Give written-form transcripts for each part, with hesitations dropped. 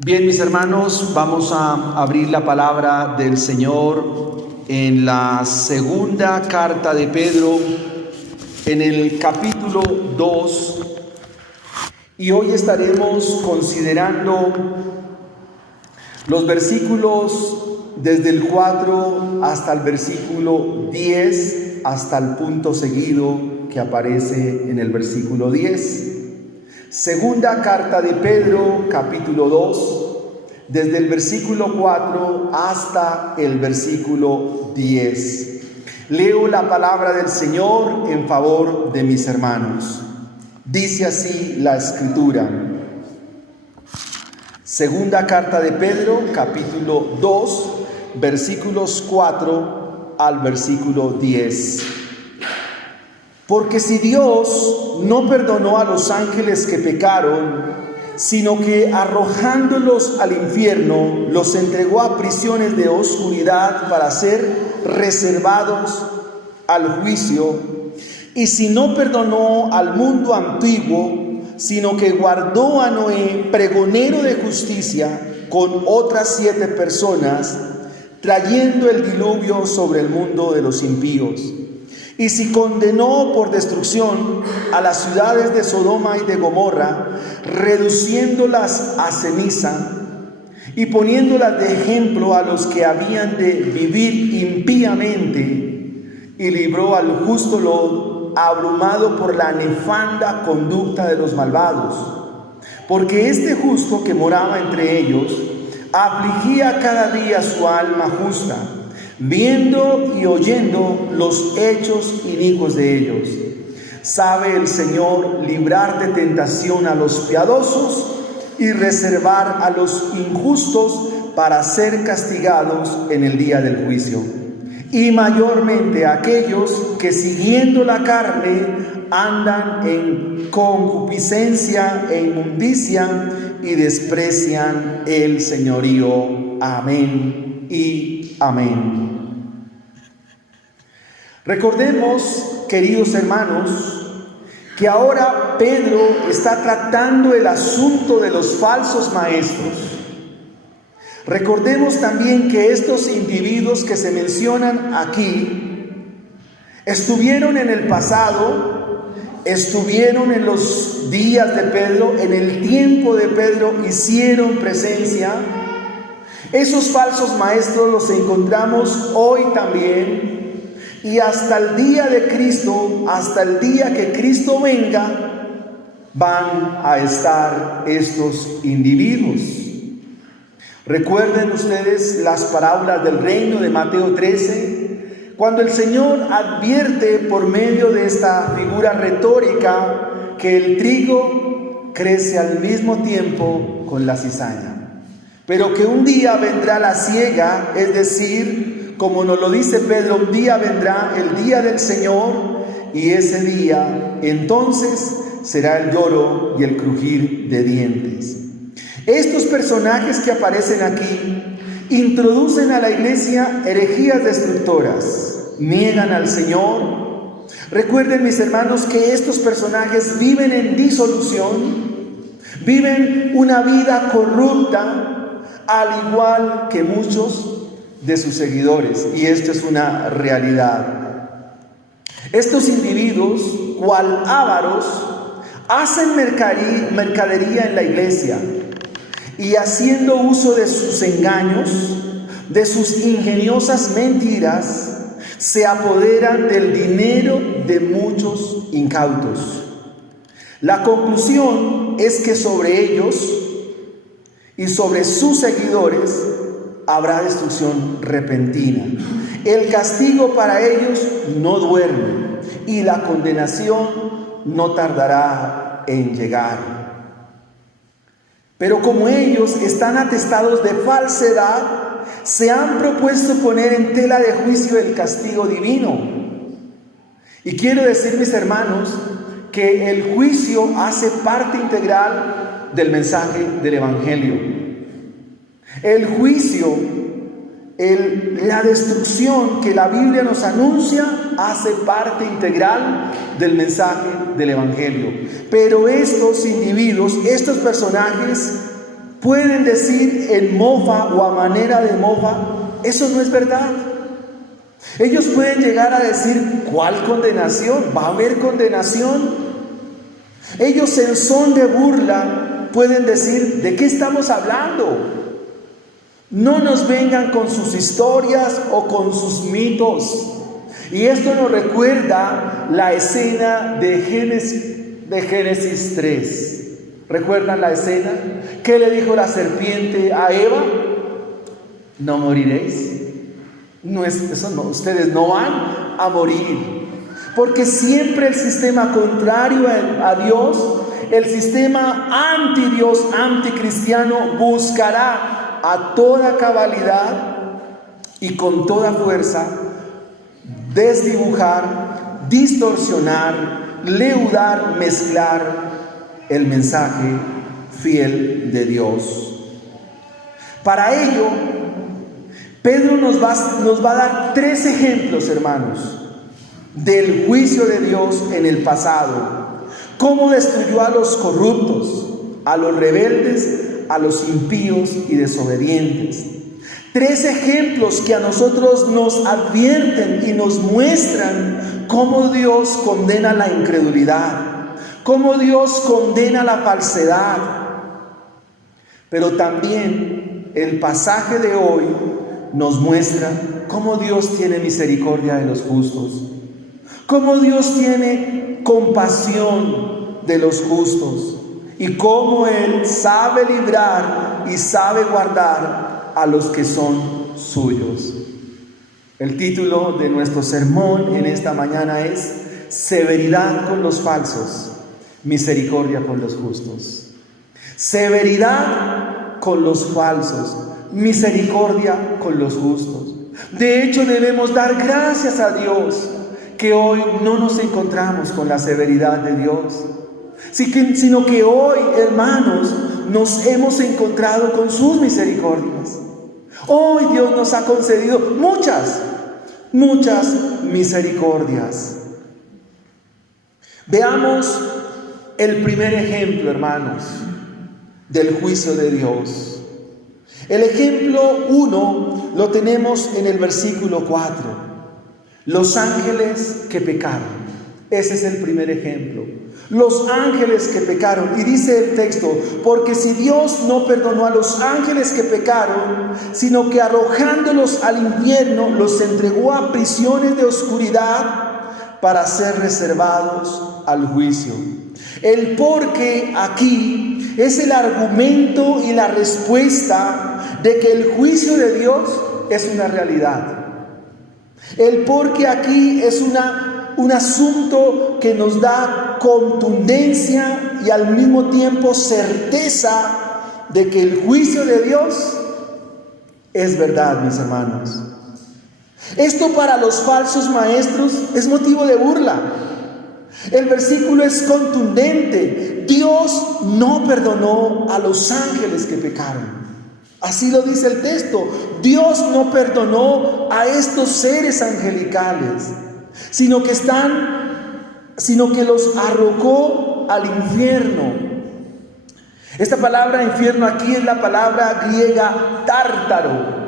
Bien, mis hermanos, vamos a abrir la palabra del Señor en la segunda carta de Pedro, en el capítulo 2, y hoy estaremos considerando los versículos desde el 4 hasta el versículo 10, hasta el punto seguido que aparece en el versículo 10. Segunda carta de Pedro, capítulo 2, desde el versículo 4 hasta el versículo 10. Leo la palabra del Señor en favor de mis hermanos. Dice así la Escritura. Segunda carta de Pedro, capítulo 2, versículos 4 al versículo 10. Porque si Dios no perdonó a los ángeles que pecaron, sino que arrojándolos al infierno, los entregó a prisiones de oscuridad para ser reservados al juicio, y si no perdonó al mundo antiguo, sino que guardó a Noé, pregonero de justicia, con otras 7 personas, trayendo el diluvio sobre el mundo de los impíos. Y si condenó por destrucción a las ciudades de Sodoma y de Gomorra, reduciéndolas a ceniza y poniéndolas de ejemplo a los que habían de vivir impíamente, y libró al justo Lot, abrumado por la nefanda conducta de los malvados. Porque este justo que moraba entre ellos afligía cada día su alma justa, viendo y oyendo los hechos inicuos de ellos. Sabe el Señor librar de tentación a los piadosos y reservar a los injustos para ser castigados en el día del juicio. Y mayormente a aquellos que siguiendo la carne andan en concupiscencia e inmundicia y desprecian el señorío. Amén y amén. Recordemos, queridos hermanos, que ahora Pedro está tratando el asunto de los falsos maestros. Recordemos también que estos individuos que se mencionan aquí estuvieron en el pasado, estuvieron en los días de Pedro, en el tiempo de Pedro, hicieron presencia. Esos falsos maestros los encontramos hoy también, y hasta el día de Cristo, hasta el día que Cristo venga, van a estar estos individuos. Recuerden ustedes las parábolas del reino de Mateo 13, cuando el Señor advierte por medio de esta figura retórica que el trigo crece al mismo tiempo con la cizaña, pero que un día vendrá la siega, es decir, como nos lo dice Pedro, un día vendrá el día del Señor, y ese día entonces será el lloro y el crujir de dientes. Estos personajes que aparecen aquí introducen a la iglesia herejías destructoras, niegan al Señor. Recuerden, mis hermanos, que estos personajes viven en disolución, viven una vida corrupta, al igual que muchos de sus seguidores, y esto es una realidad. Estos individuos, cual ávaros, hacen mercadería en la iglesia, y haciendo uso de sus engaños, de sus ingeniosas mentiras, se apoderan del dinero de muchos incautos. La conclusión es que sobre ellos y sobre sus seguidores habrá destrucción repentina. El castigo para ellos no duerme, y la condenación no tardará en llegar. Pero como ellos están atestados de falsedad, se han propuesto poner en tela de juicio el castigo divino. Y quiero decir, mis hermanos, que el juicio hace parte integral del mensaje del Evangelio. El juicio, la destrucción que la Biblia nos anuncia, hace parte integral del mensaje del Evangelio. Pero estos individuos, estos personajes, pueden decir en mofa o a manera de mofa, eso no es verdad. Ellos pueden llegar a decir, ¿cuál condenación? ¿Va a haber condenación? Ellos en son de burla pueden decir, ¿de qué estamos hablando? No nos vengan con sus historias o con sus mitos. Y esto nos recuerda la escena de Génesis 3. ¿Recuerdan la escena? ¿Qué le dijo la serpiente a Eva? No moriréis. No es, eso no, ustedes no van a morir. Porque siempre el sistema contrario a Dios, el sistema anti-Dios, anticristiano, buscará a toda cabalidad y con toda fuerza desdibujar, distorsionar, leudar, mezclar el mensaje fiel de Dios. Para ello, Pedro nos va a dar 3 ejemplos, hermanos, del juicio de Dios en el pasado. Cómo destruyó a los corruptos, a los rebeldes, a los impíos y desobedientes. 3 ejemplos que a nosotros nos advierten y nos muestran cómo Dios condena la incredulidad, cómo Dios condena la falsedad. Pero también el pasaje de hoy nos muestra cómo Dios tiene misericordia de los justos, cómo Dios tiene compasión de los justos y cómo Él sabe librar y sabe guardar a los que son suyos. El título de nuestro sermón en esta mañana es Severidad con los falsos, misericordia con los justos. Severidad con los falsos, misericordia con los justos. De hecho, debemos dar gracias a Dios que hoy no nos encontramos con la severidad de Dios, sino que hoy, hermanos, nos hemos encontrado con sus misericordias. Hoy Dios nos ha concedido muchas misericordias. Veamos el primer ejemplo, hermanos, del juicio de Dios. El ejemplo 1 lo tenemos en el versículo 4. Los ángeles que pecaron. Ese es el primer ejemplo. Los ángeles que pecaron. Y dice el texto, porque si Dios no perdonó a los ángeles que pecaron, sino que arrojándolos al infierno, los entregó a prisiones de oscuridad para ser reservados al juicio. El porque aquí es el argumento y la respuesta de que el juicio de Dios es una realidad. El porque aquí es un asunto que nos da contundencia y al mismo tiempo certeza de que el juicio de Dios es verdad, mis hermanos. Esto para los falsos maestros es motivo de burla. El versículo es contundente. Dios no perdonó a los ángeles que pecaron. Así lo dice el texto. Dios no perdonó a estos seres angelicales, sino que los arrojó al infierno. Esta palabra infierno aquí es la palabra griega tártaro,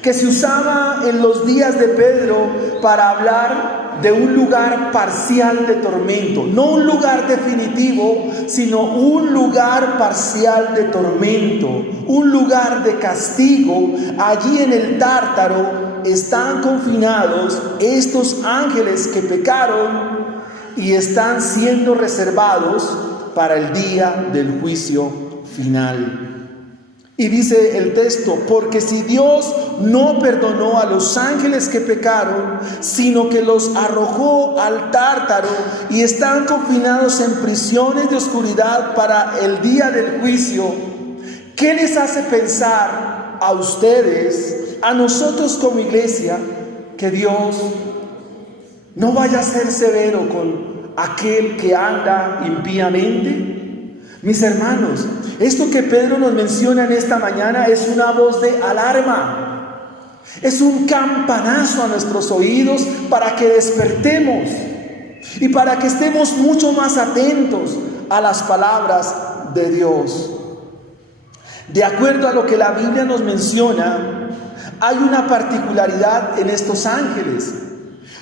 que se usaba en los días de Pedro para hablar de un lugar parcial de tormento, no un lugar definitivo, sino un lugar parcial de tormento, un lugar de castigo. Allí en el Tártaro están confinados estos ángeles que pecaron y están siendo reservados para el día del juicio final. Y dice el texto, porque si Dios no perdonó a los ángeles que pecaron, sino que los arrojó al Tártaro y están confinados en prisiones de oscuridad para el día del juicio, ¿qué les hace pensar a ustedes, a nosotros como iglesia, que Dios no vaya a ser severo con aquel que anda impíamente? Mis hermanos, esto que Pedro nos menciona en esta mañana es una voz de alarma, es un campanazo a nuestros oídos para que despertemos y para que estemos mucho más atentos a las palabras de Dios. De acuerdo a lo que la Biblia nos menciona, hay una particularidad en estos ángeles.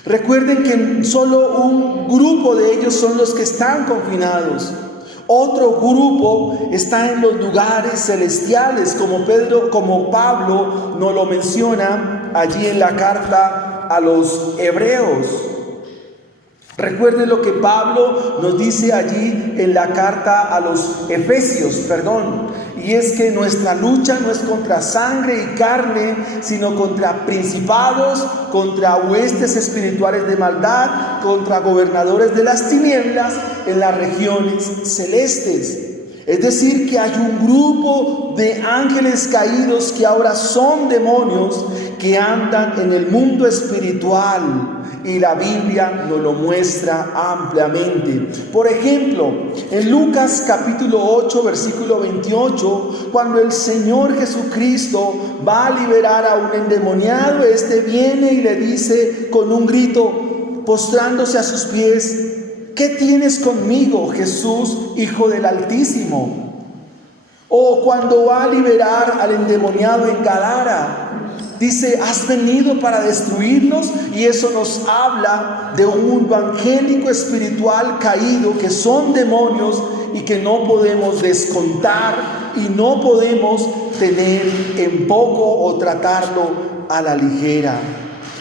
Recuerden que solo un grupo de ellos son los que están confinados. Otro grupo está en los lugares celestiales, como Pablo nos lo menciona allí en la carta a los Hebreos. Recuerden lo que Pablo nos dice allí en la carta a los Efesios, y es que nuestra lucha no es contra sangre y carne, sino contra principados, contra huestes espirituales de maldad, contra gobernadores de las tinieblas en las regiones celestes. Es decir, que hay un grupo de ángeles caídos que ahora son demonios que andan en el mundo espiritual. Y la Biblia nos lo muestra ampliamente. Por ejemplo, en Lucas capítulo 8, versículo 28, cuando el Señor Jesucristo va a liberar a un endemoniado, este viene y le dice con un grito, postrándose a sus pies: ¿qué tienes conmigo, Jesús, Hijo del Altísimo? O cuando va a liberar al endemoniado en Gadara, dice: ¿has venido para destruirnos? Y eso nos habla de un evangélico espiritual caído, que son demonios y que no podemos descontar y no podemos tener en poco o tratarlo a la ligera.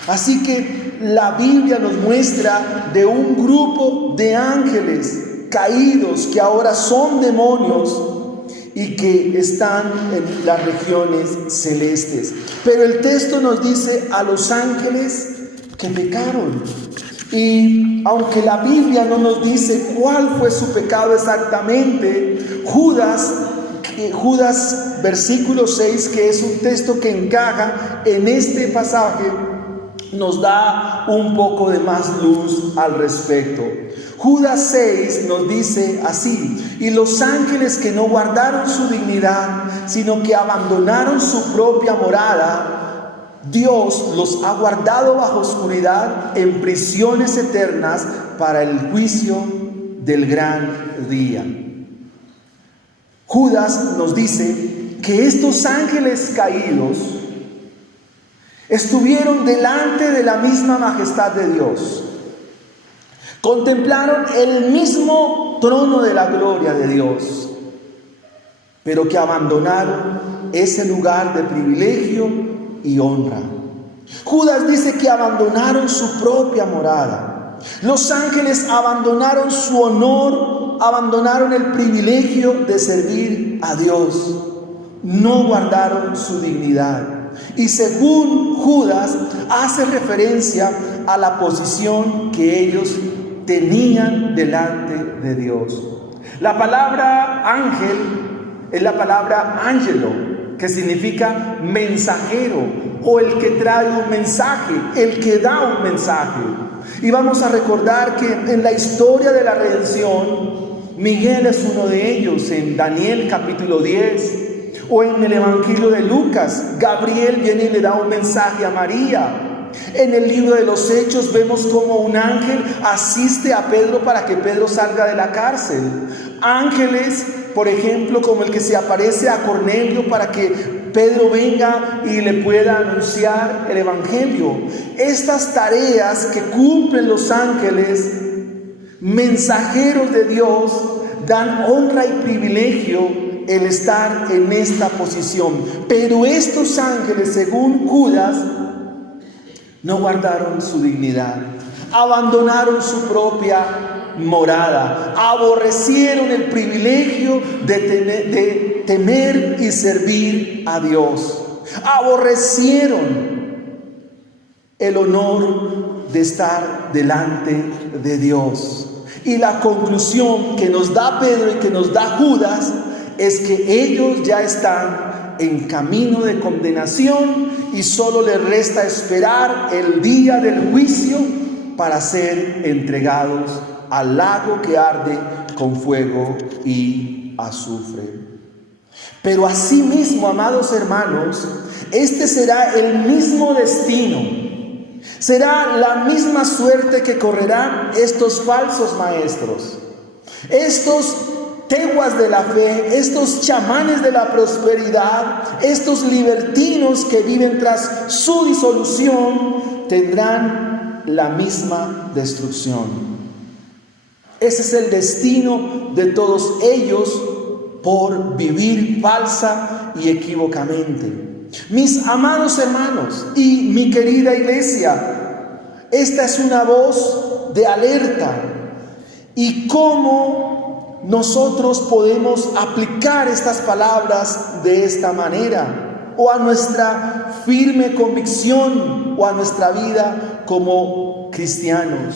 Así que la Biblia nos muestra de un grupo de ángeles caídos que ahora son demonios y que están en las regiones celestes. Pero el texto nos dice a los ángeles que pecaron. Y aunque la Biblia no nos dice cuál fue su pecado exactamente, Judas versículo 6, que es un texto que encaja en este pasaje, nos da un poco de más luz al respecto. Judas 6 nos dice así: y los ángeles que no guardaron su dignidad, sino que abandonaron su propia morada, Dios los ha guardado bajo oscuridad en prisiones eternas para el juicio del gran día. Judas nos dice que estos ángeles caídos estuvieron delante de la misma majestad de Dios. Contemplaron el mismo trono de la gloria de Dios, pero que abandonaron ese lugar de privilegio y honra. Judas dice que abandonaron su propia morada. Los ángeles abandonaron su honor, abandonaron el privilegio de servir a Dios. No guardaron su dignidad. Y según Judas, hace referencia a la posición que ellos tenían delante de Dios. La palabra ángel es la palabra ángelo, que significa mensajero, o el que trae un mensaje, el que da un mensaje. Y vamos a recordar que en la historia de la redención, Miguel es uno de ellos. En Daniel capítulo 10 o en el Evangelio de Lucas, Gabriel viene y le da un mensaje a María. En el libro de los Hechos vemos como un ángel asiste a Pedro para que Pedro salga de la cárcel. Ángeles, por ejemplo, como el que se aparece a Cornelio para que Pedro venga y le pueda anunciar el Evangelio. Estas tareas que cumplen los ángeles, mensajeros de Dios, dan honra y privilegio el estar en esta posición. Pero estos ángeles, según Judas, no guardaron su dignidad, abandonaron su propia morada, aborrecieron el privilegio de temer y servir a Dios, aborrecieron el honor de estar delante de Dios. Y la conclusión que nos da Pedro y que nos da Judas es que ellos ya están en camino de condenación y solo les resta esperar el día del juicio para ser entregados al lago que arde con fuego y azufre. Pero asimismo, amados hermanos, este será el mismo destino, será la misma suerte que correrán estos falsos maestros. Estos teguas de la fe, estos chamanes de la prosperidad, estos libertinos que viven tras su disolución, tendrán la misma destrucción. Ese es el destino de todos ellos por vivir falsa y equívocamente. Mis amados hermanos y mi querida iglesia, esta es una voz de alerta. ¿Y cómo nosotros podemos aplicar estas palabras de esta manera? O a nuestra firme convicción o a nuestra vida como cristianos.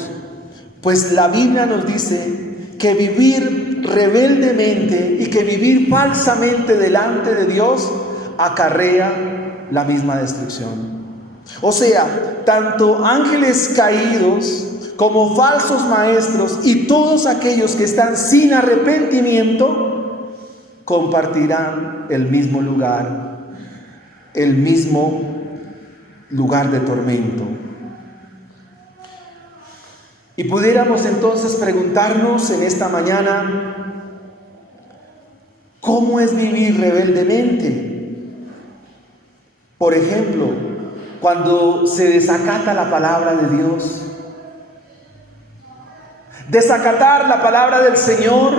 Pues la Biblia nos dice que vivir rebeldemente y que vivir falsamente delante de Dios acarrea la misma destrucción. O sea, tanto ángeles caídos como falsos maestros y todos aquellos que están sin arrepentimiento compartirán el mismo lugar de tormento. Y pudiéramos entonces preguntarnos en esta mañana, ¿cómo es vivir rebeldemente? Por ejemplo, cuando se desacata la palabra de Dios. Desacatar la palabra del Señor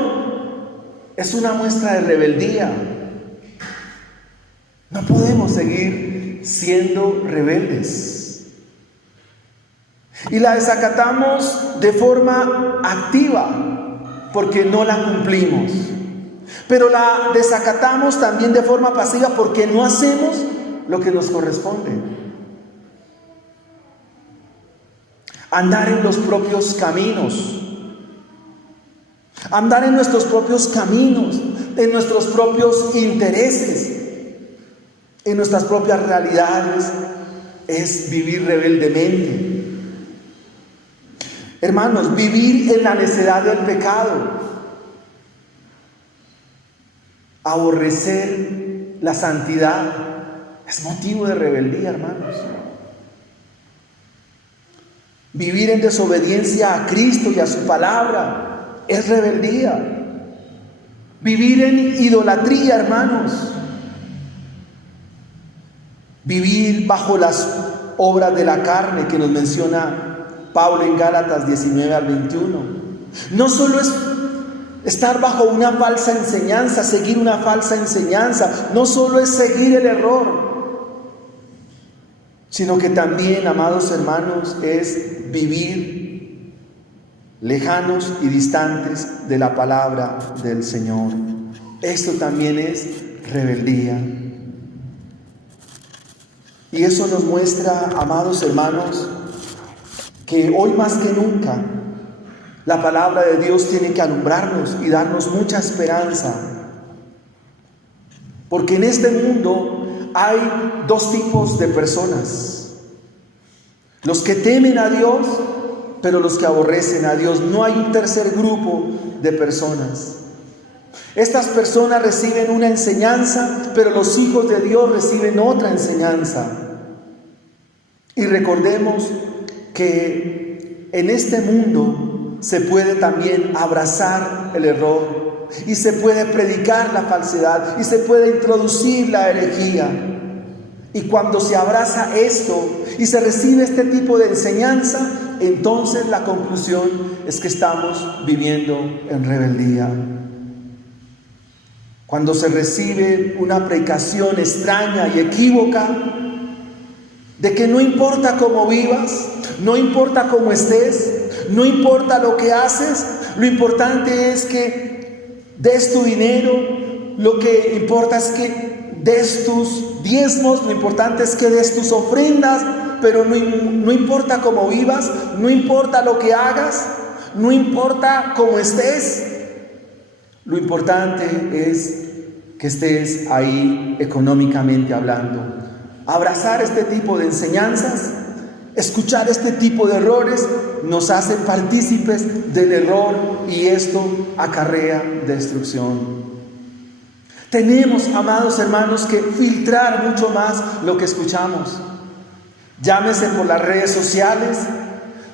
es una muestra de rebeldía. No podemos seguir siendo rebeldes. Y la desacatamos de forma activa, porque no la cumplimos. Pero la desacatamos también de forma pasiva, porque no hacemos lo que nos corresponde. Andar en los propios caminos. Andar en nuestros propios caminos, en nuestros propios intereses, en nuestras propias realidades, es vivir rebeldemente. Hermanos, vivir en la necedad del pecado, aborrecer la santidad, es motivo de rebeldía, hermanos. Vivir en desobediencia a Cristo y a su palabra es rebeldía. Vivir en idolatría, hermanos. Vivir bajo las obras de la carne que nos menciona Pablo en Gálatas 19 al 21. No solo es estar bajo una falsa enseñanza, seguir una falsa enseñanza, no solo es seguir el error, sino que también, amados hermanos, es vivir lejanos y distantes de la palabra del Señor. Esto también es rebeldía. Y eso nos muestra, amados hermanos, que hoy más que nunca la palabra de Dios tiene que alumbrarnos y darnos mucha esperanza. Porque en este mundo hay dos tipos de personas: los que temen a Dios, pero los que aborrecen a Dios. No hay un tercer grupo de personas. Estas personas reciben una enseñanza, pero los hijos de Dios reciben otra enseñanza. Y recordemos que en este mundo se puede también abrazar el error, y se puede predicar la falsedad, y se puede introducir la herejía. Y cuando se abraza esto y se recibe este tipo de enseñanza, entonces la conclusión es que estamos viviendo en rebeldía. Cuando se recibe una predicación extraña y equívoca, de que no importa cómo vivas, no importa cómo estés, no importa lo que haces, lo importante es que des tu dinero, lo que importa es que des tus diezmos, lo importante es que des tus ofrendas, pero no importa cómo vivas, no importa lo que hagas, no importa cómo estés, lo importante es que estés ahí económicamente hablando. Abrazar este tipo de enseñanzas, escuchar este tipo de errores, nos hace partícipes del error, y esto acarrea destrucción. Tenemos, amados hermanos, que filtrar mucho más lo que escuchamos. Llámese por las redes sociales,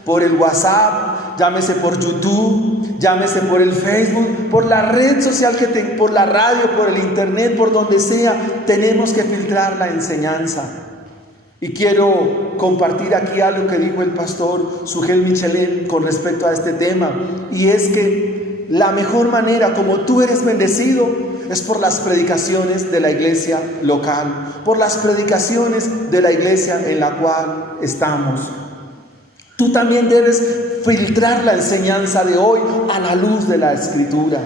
por el WhatsApp, llámese por YouTube, llámese por el Facebook, por la red social por la radio, por el internet, por donde sea, tenemos que filtrar la enseñanza. Y quiero compartir aquí algo que dijo el pastor Sugel Michelin con respecto a este tema, y es que la mejor manera como tú eres bendecido es por las predicaciones de la iglesia local, por las predicaciones de la iglesia en la cual estamos. Tú también debes filtrar la enseñanza de hoy a la luz de la Escritura,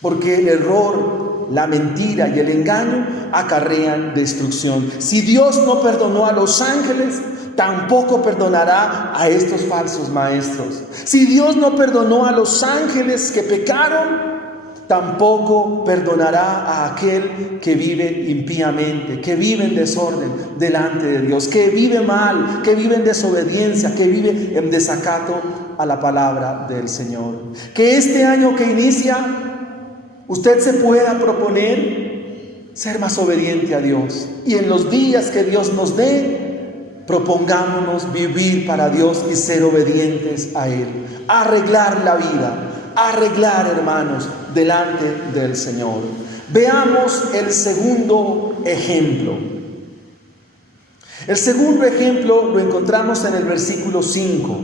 porque el error, la mentira y el engaño acarrean destrucción. Si Dios no perdonó a los ángeles, tampoco perdonará a estos falsos maestros. Si Dios no perdonó a los ángeles que pecaron, tampoco perdonará a aquel que vive impíamente, que vive en desorden delante de Dios, que vive mal, que vive en desobediencia, que vive en desacato a la palabra del Señor. Que este año que inicia, usted se pueda proponer ser más obediente a Dios. Y en los días que Dios nos dé, propongámonos vivir para Dios y ser obedientes a Él. Arreglar la vida. Arreglar, hermanos, delante del Señor. Veamos el segundo ejemplo. El segundo ejemplo lo encontramos en el versículo 5.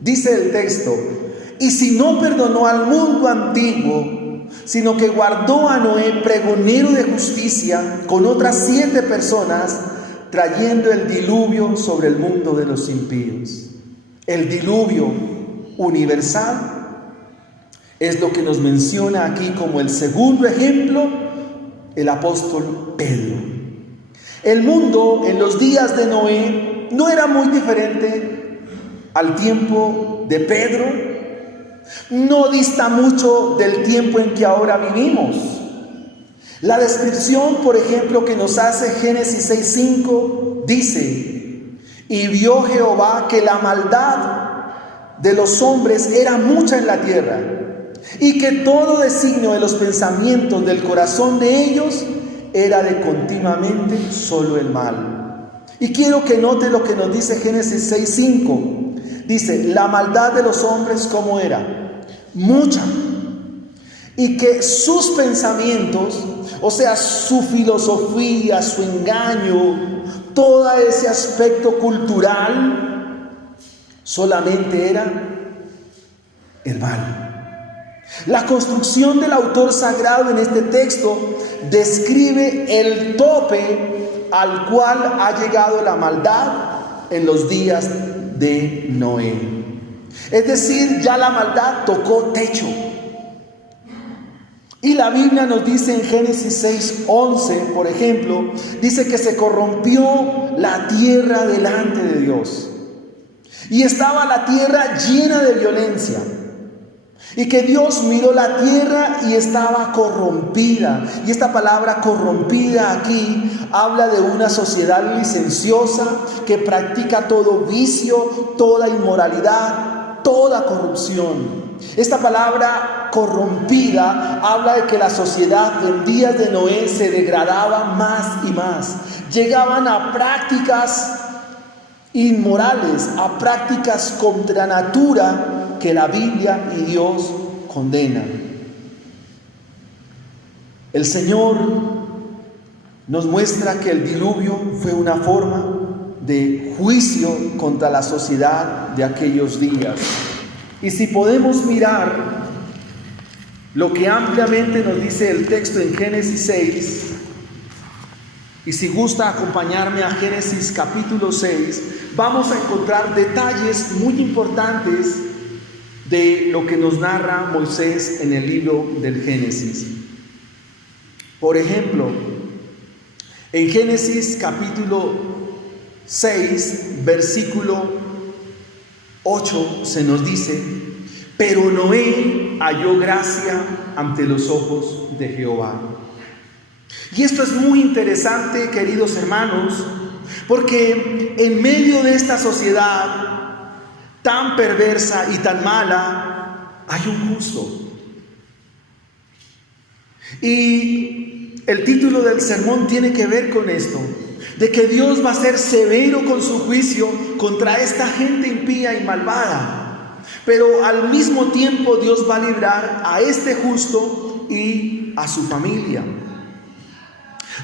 Dice el texto: y si no perdonó al mundo antiguo, sino que guardó a Noé, pregonero de justicia, con otras 7 personas, trayendo el diluvio sobre el mundo de los impíos. El diluvio universal es lo que nos menciona aquí como el segundo ejemplo el apóstol Pedro. El mundo en los días de Noé no era muy diferente al tiempo de Pedro, no dista mucho del tiempo en que ahora vivimos. La descripción, por ejemplo, que nos hace Génesis 6:5 dice: y vio Jehová que la maldad de los hombres era mucha en la tierra, y que todo designio de los pensamientos del corazón de ellos era de continuamente solo el mal. Y quiero que note lo que nos dice Génesis 6:5. Dice: la maldad de los hombres, ¿cómo era? Mucha. Y que sus pensamientos, o sea, su filosofía, su engaño, todo ese aspecto cultural, solamente era el mal. La construcción del autor sagrado en este texto describe el tope al cual ha llegado la maldad en los días de Noé. Es decir, ya la maldad tocó techo. Y la Biblia nos dice en Génesis 6:11, por ejemplo, dice que se corrompió la tierra delante de Dios. Y estaba la tierra llena de violencia. Y que Dios miró la tierra y estaba corrompida. Y esta palabra corrompida aquí habla de una sociedad licenciosa que practica todo vicio, toda inmoralidad, toda corrupción. Esta palabra corrompida habla de que la sociedad en días de Noé se degradaba más y más. Llegaban a prácticas inmorales, a prácticas contra natura, que la Biblia y Dios condenan. El Señor nos muestra que el diluvio fue una forma de juicio contra la sociedad de aquellos días. Y si podemos mirar lo que ampliamente nos dice el texto en Génesis 6, y si gusta acompañarme a Génesis capítulo 6, vamos a encontrar detalles muy importantes de lo que nos narra Moisés en el libro del Génesis. Por ejemplo, en Génesis capítulo 6, versículo 8, se nos dice: pero Noé halló gracia ante los ojos de Jehová. Y esto es muy interesante, queridos hermanos, porque en medio de esta sociedad tan perversa y tan mala, hay un justo. Y el título del sermón tiene que ver con esto. de que Dios va a ser severo con su juicio contra esta gente impía y malvada. Pero al mismo tiempo Dios va a librar a este justo y a su familia.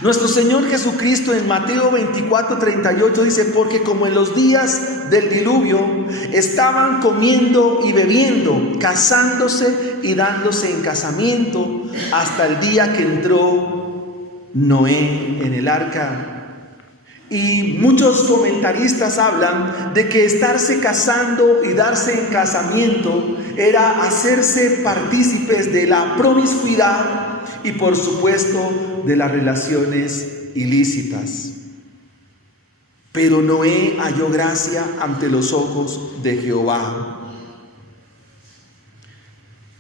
Nuestro Señor Jesucristo en Mateo 24:38 dice: porque como en los días del diluvio estaban comiendo y bebiendo, casándose y dándose en casamiento, hasta el día que entró Noé en el arca. Y muchos comentaristas hablan de que estarse casando y darse en casamiento era hacerse partícipes de la promiscuidad y, por supuesto, de las relaciones ilícitas. Pero Noé halló gracia ante los ojos de Jehová.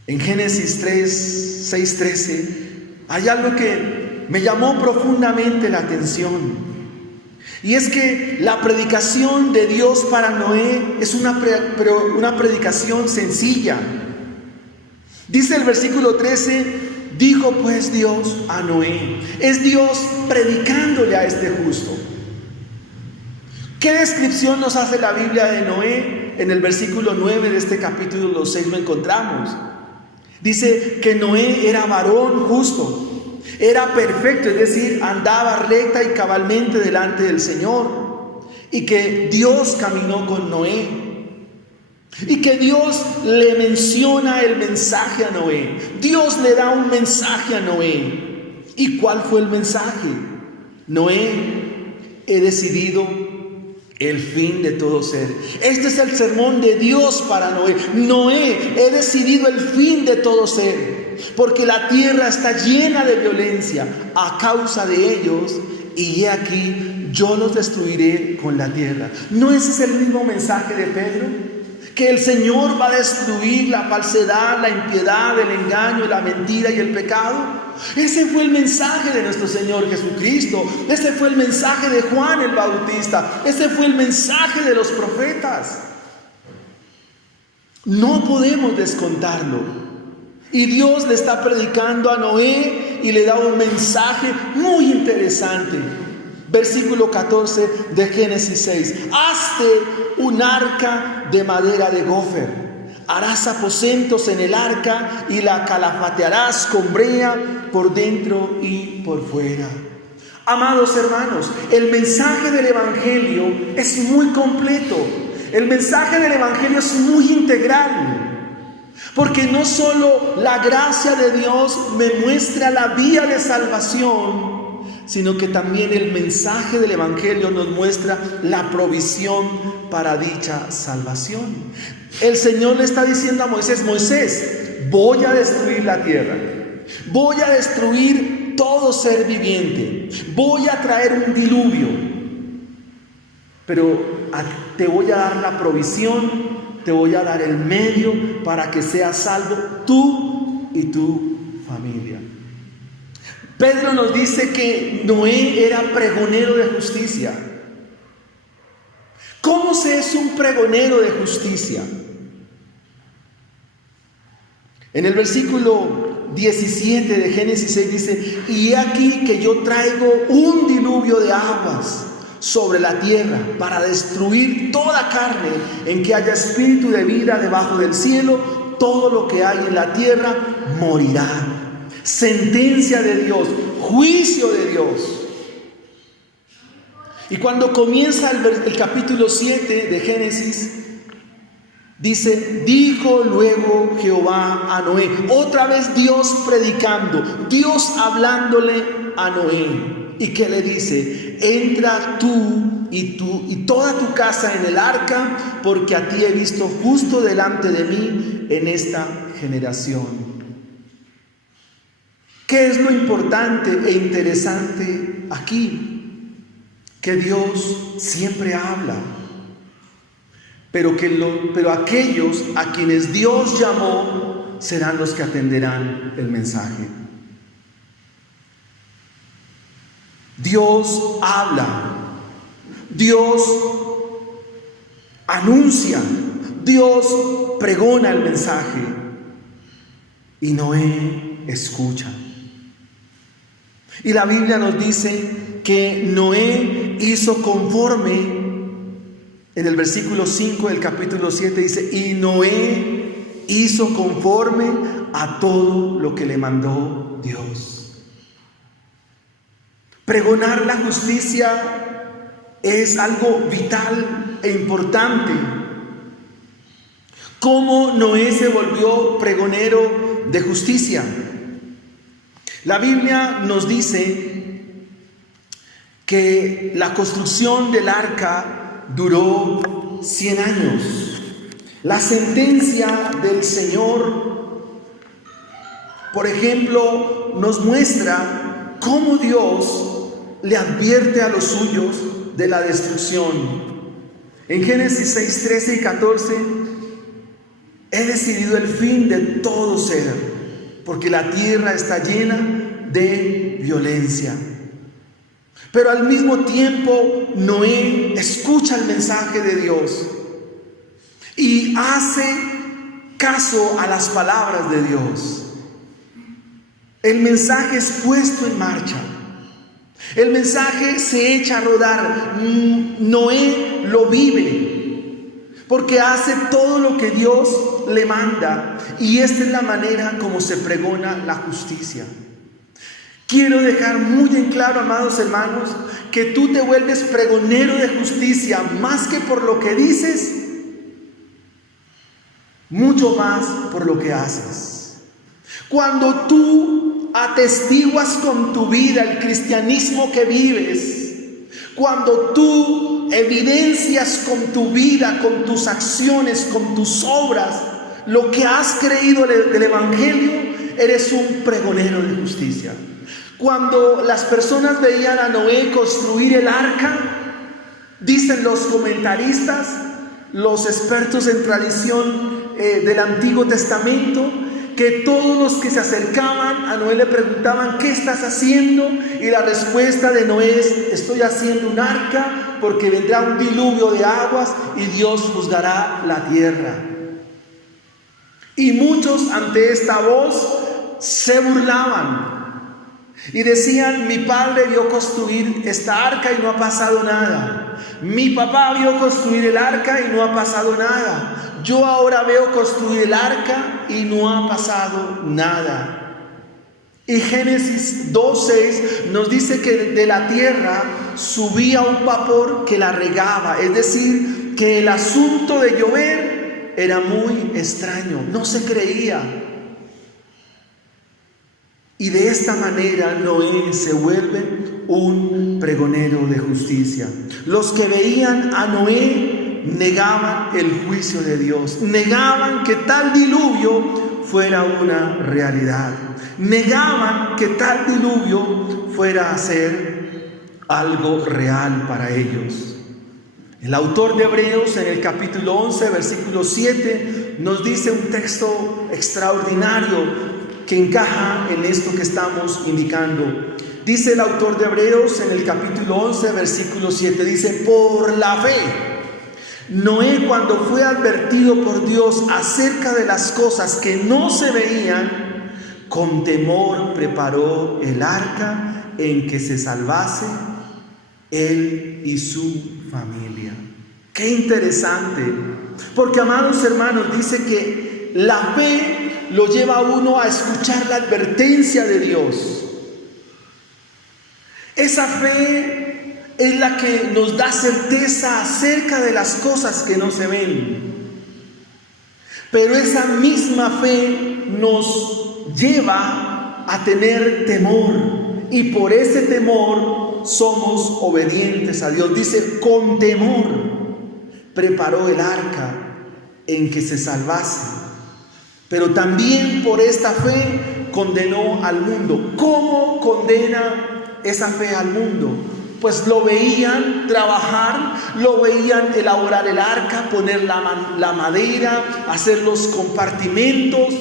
En Génesis 6:13 hay algo que me llamó profundamente la atención. Y es que la predicación de Dios para Noé es una predicación sencilla. Dice el versículo 13: dijo pues Dios a Noé. Es Dios predicándole a este justo. ¿Qué descripción nos hace la Biblia de Noé? En el versículo 9 de este capítulo 6 lo encontramos. Dice que Noé era varón justo. Era perfecto, es decir, andaba recta y cabalmente delante del Señor. Y que Dios caminó con Noé. Y que Dios le menciona el mensaje a Noé. Dios le da un mensaje a Noé. ¿Y cuál fue el mensaje? Noé, he decidido el fin de todo ser. Este es el sermón de Dios para Noé. Noé, he decidido el fin de todo ser. Porque la tierra está llena de violencia a causa de ellos. Y he aquí, yo los destruiré con la tierra. ¿No ese es el mismo mensaje de Pedro? Que el Señor va a destruir la falsedad, la impiedad, el engaño, la mentira y el pecado. Ese fue el mensaje de nuestro Señor Jesucristo. Ese fue el mensaje de Juan el Bautista. Ese fue el mensaje de los profetas. No podemos descontarlo. Y Dios le está predicando a Noé y le da un mensaje muy interesante. Versículo 14 de Génesis 6. Hazte un arca de madera de gofer. Harás aposentos en el arca y la calafatearás con brea por dentro y por fuera. Amados hermanos, el mensaje del Evangelio es muy completo. El mensaje del Evangelio es muy integral. Porque no solo la gracia de Dios me muestra la vía de salvación, sino que también el mensaje del Evangelio nos muestra la provisión para dicha salvación. El Señor le está diciendo a Moisés: Moisés, voy a destruir la tierra, voy a destruir todo ser viviente, voy a traer un diluvio, pero te voy a dar la provisión, te voy a dar el medio para que seas salvo tú y tu familia. Pedro nos dice que Noé era pregonero de justicia. ¿Cómo se es un pregonero de justicia? En el versículo 17 de Génesis 6 dice: y he aquí que yo traigo un diluvio de aguas sobre la tierra para destruir toda carne en que haya espíritu de vida debajo del cielo. Todo lo que hay en la tierra morirá. Sentencia de Dios, juicio de Dios. Y cuando comienza el capítulo 7 de Génesis, dice: dijo luego Jehová a Noé. Otra vez Dios predicando, Dios hablándole a Noé. ¿Y qué le dice? Entra tú y toda tu casa en el arca, porque a ti he visto justo delante de mí en esta generación. ¿Qué es lo importante e interesante aquí? Que Dios siempre habla, pero aquellos a quienes Dios llamó serán los que atenderán el mensaje. Dios habla, Dios anuncia, Dios pregona el mensaje y Noé escucha. Y la Biblia nos dice que Noé hizo conforme, en el versículo 5 del capítulo 7 dice, y Noé hizo conforme a todo lo que le mandó Dios. Pregonar la justicia es algo vital e importante. ¿Cómo Noé se volvió pregonero de justicia? La Biblia nos dice que la construcción del arca duró 100 años. La sentencia del Señor, por ejemplo, nos muestra cómo Dios le advierte a los suyos de la destrucción. En Génesis 6, 13 y 14, he decidido el fin de todo ser, porque la tierra está llena de violencia. Pero al mismo tiempo, Noé escucha el mensaje de Dios y hace caso a las palabras de Dios. El mensaje es puesto en marcha. El mensaje se echa a rodar. Noé lo vive, porque hace todo lo que Dios le manda. Y esta es la manera como se pregona la justicia. Quiero dejar muy en claro, amados hermanos, que tú te vuelves pregonero de justicia más que por lo que dices, mucho más por lo que haces. Cuando tú atestiguas con tu vida el cristianismo que vives, cuando tú evidencias con tu vida, con tus acciones, con tus obras, lo que has creído del Evangelio, eres un pregonero de justicia. Cuando las personas veían a Noé construir el arca, dicen los comentaristas, los expertos en tradición del Antiguo Testamento, que todos los que se acercaban a Noé le preguntaban, ¿qué estás haciendo? Y la respuesta de Noé es, estoy haciendo un arca porque vendrá un diluvio de aguas y Dios juzgará la tierra. Y muchos ante esta voz se burlaban y decían, mi padre vio construir esta arca y no ha pasado nada. Mi papá vio construir el arca y no ha pasado nada. Yo ahora veo construir el arca y no ha pasado nada. Y Génesis 2:6 nos dice que de la tierra subía un vapor que la regaba. Es decir, que el asunto de llover era muy extraño, no se creía. Y de esta manera Noé se vuelve un pregonero de justicia. Los que veían a Noé negaban el juicio de Dios, negaban que tal diluvio fuera una realidad, negaban que tal diluvio fuera a ser algo real para ellos. El autor de Hebreos en el capítulo 11, versículo 7, nos dice un texto extraordinario que encaja en esto que estamos indicando. Dice el autor de Hebreos en el capítulo 11, versículo 7, dice, por la fe, Noé, cuando fue advertido por Dios acerca de las cosas que no se veían, con temor preparó el arca en que se salvase él y su familia. Qué interesante, porque, amados hermanos, dice que la fe lo lleva a uno a escuchar la advertencia de Dios. Esa fe es la que nos da certeza acerca de las cosas que no se ven. Pero esa misma fe nos lleva a tener temor, y por ese temor somos obedientes a Dios. Dice, con temor preparó el arca en que se salvase. Pero también por esta fe condenó al mundo. ¿Cómo condena esa fe al mundo? Pues lo veían trabajar, lo veían elaborar el arca, poner la madera, hacer los compartimentos.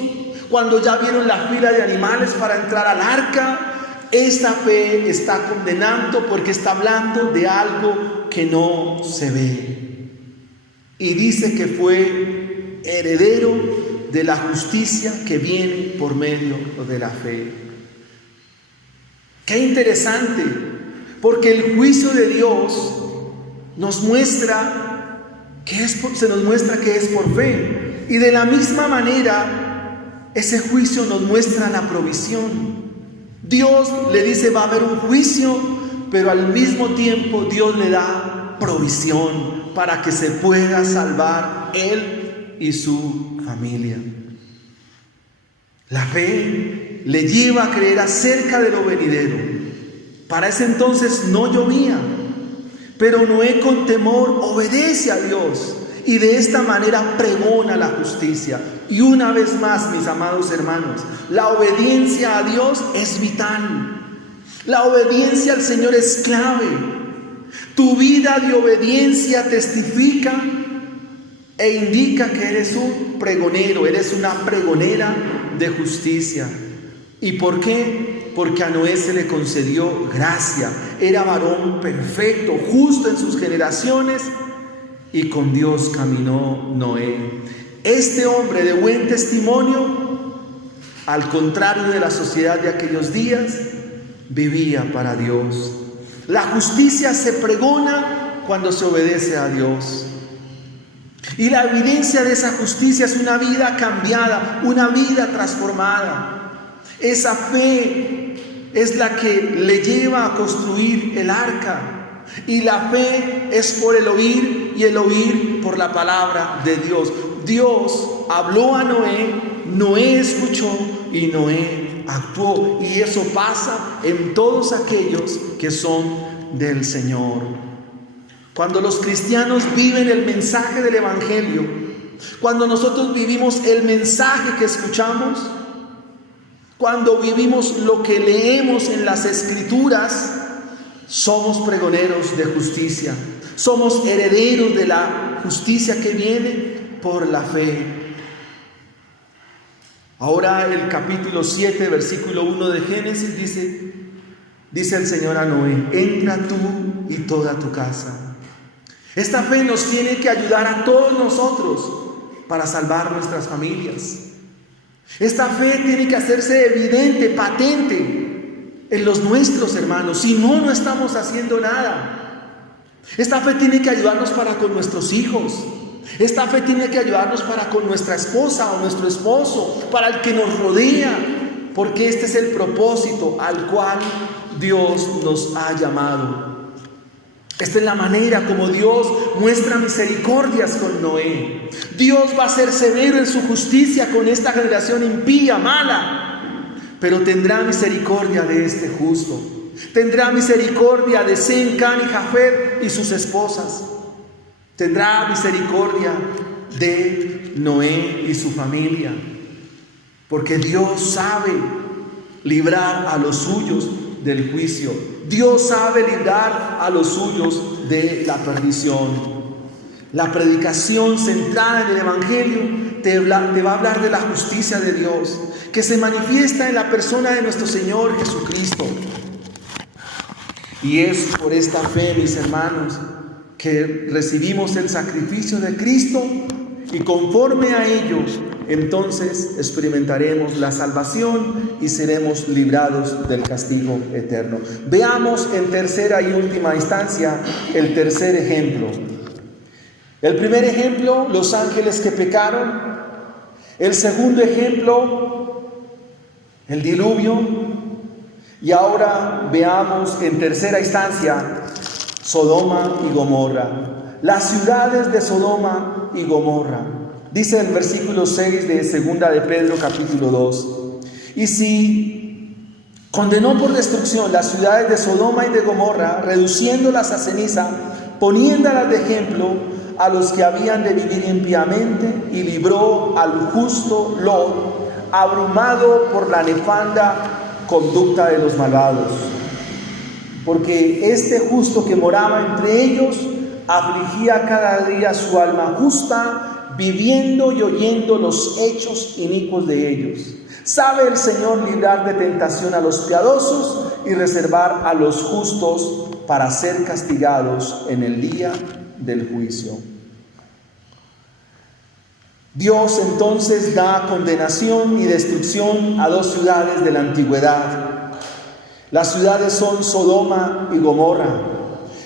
Cuando ya vieron la fila de animales para entrar al arca, esta fe está condenando porque está hablando de algo que no se ve. Y dice que fue heredero de la justicia que viene por medio de la fe. Qué interesante, Porque el juicio de Dios se nos muestra que es por fe. Y de la misma manera, ese juicio nos muestra la provisión. Dios le dice va a haber un juicio, pero al mismo tiempo Dios le da provisión para que se pueda salvar él y su familia. La fe le lleva a creer acerca de lo venidero. Para ese entonces no llovía, pero Noé con temor obedece a Dios y de esta manera pregona la justicia. Y una vez más, mis amados hermanos, la obediencia a Dios es vital. La obediencia al Señor es clave. Tu vida de obediencia testifica e indica que eres un pregonero, eres una pregonera de justicia. ¿Y por qué? Porque a Noé se le concedió gracia. Era varón perfecto, justo en sus generaciones, y con Dios caminó Noé. Este hombre de buen testimonio, al contrario de la sociedad de aquellos días, vivía para Dios. La justicia se pregona cuando se obedece a Dios. Y la evidencia de esa justicia es una vida cambiada, una vida transformada. Esa fe es la que le lleva a construir el arca. Y la fe es por el oír y el oír por la palabra de Dios. Dios habló a Noé, Noé escuchó y Noé actuó. Y eso pasa en todos aquellos que son del Señor. Cuando los cristianos viven el mensaje del Evangelio, cuando nosotros vivimos el mensaje que escuchamos, cuando vivimos lo que leemos en las Escrituras, somos pregoneros de justicia, somos herederos de la justicia que viene por la fe. Ahora el capítulo 7, versículo 1 de Génesis dice el Señor a Noé: entra tú y toda tu casa. Esta fe nos tiene que ayudar a todos nosotros para salvar nuestras familias. Esta fe tiene que hacerse evidente, patente en los nuestros hermanos. Si no, no estamos haciendo nada. Esta fe tiene que ayudarnos para con nuestros hijos. Esta fe tiene que ayudarnos para con nuestra esposa o nuestro esposo, para el que nos rodea, porque este es el propósito al cual Dios nos ha llamado. Esta es la manera como Dios muestra misericordias con Noé. Dios va a ser severo en su justicia con esta generación impía, mala, pero tendrá misericordia de este justo. Tendrá misericordia de Sem, Cam y Jafet y sus esposas. Tendrá misericordia de Noé y su familia, porque Dios sabe librar a los suyos del juicio. Dios sabe librar a los suyos de la perdición. La predicación centrada en el Evangelio te va a hablar de la justicia de Dios, que se manifiesta en la persona de nuestro Señor Jesucristo. Y es por esta fe, mis hermanos, que recibimos el sacrificio de Cristo, y conforme a ellos, entonces experimentaremos la salvación y seremos librados del castigo eterno. Veamos en tercera y última instancia el tercer ejemplo. El primer ejemplo, los ángeles que pecaron. El segundo ejemplo, el diluvio. Y ahora veamos en tercera instancia Sodoma y Gomorra. Las ciudades de Sodoma y Gomorra. Dice el versículo 6 de segunda de Pedro capítulo 2. Y si condenó por destrucción las ciudades de Sodoma y de Gomorra, reduciéndolas a ceniza, poniéndolas de ejemplo a los que habían de vivir impíamente, y libró al justo Lot, abrumado por la nefanda conducta de los malvados. Porque este justo que moraba entre ellos afligía cada día su alma justa, viviendo y oyendo los hechos inicuos de ellos. Sabe el Señor librar de tentación a los piadosos y reservar a los justos para ser castigados en el día del juicio. Dios entonces da condenación y destrucción a dos ciudades de la antigüedad. Las ciudades son Sodoma y Gomorra,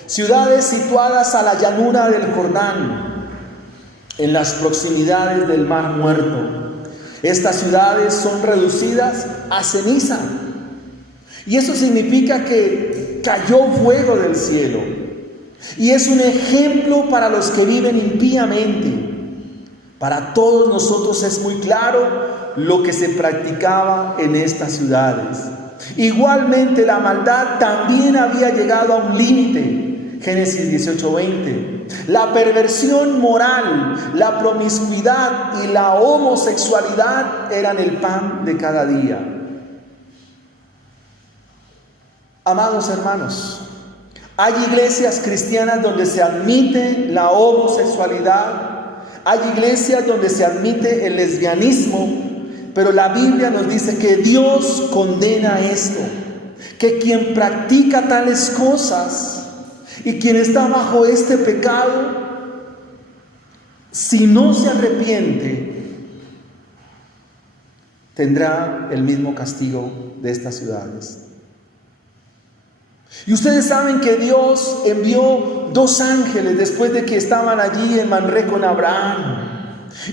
ciudades situadas a la llanura del Jordán, en las proximidades del Mar Muerto. Estas ciudades son reducidas a ceniza, y eso significa que cayó fuego del cielo, y es un ejemplo para los que viven impíamente. Para todos nosotros es muy claro lo que se practicaba en estas ciudades. Igualmente la maldad también había llegado a un límite. Génesis 18:20. La perversión moral, la promiscuidad y la homosexualidad eran el pan de cada día. Amados hermanos, hay iglesias cristianas donde se admite la homosexualidad, hay iglesias donde se admite el lesbianismo, pero la Biblia nos dice que Dios condena esto, que quien practica tales cosas y quien está bajo este pecado, si no se arrepiente, tendrá el mismo castigo de estas ciudades. Y ustedes saben que Dios envió 2 ángeles después de que estaban allí en Mamre con Abraham.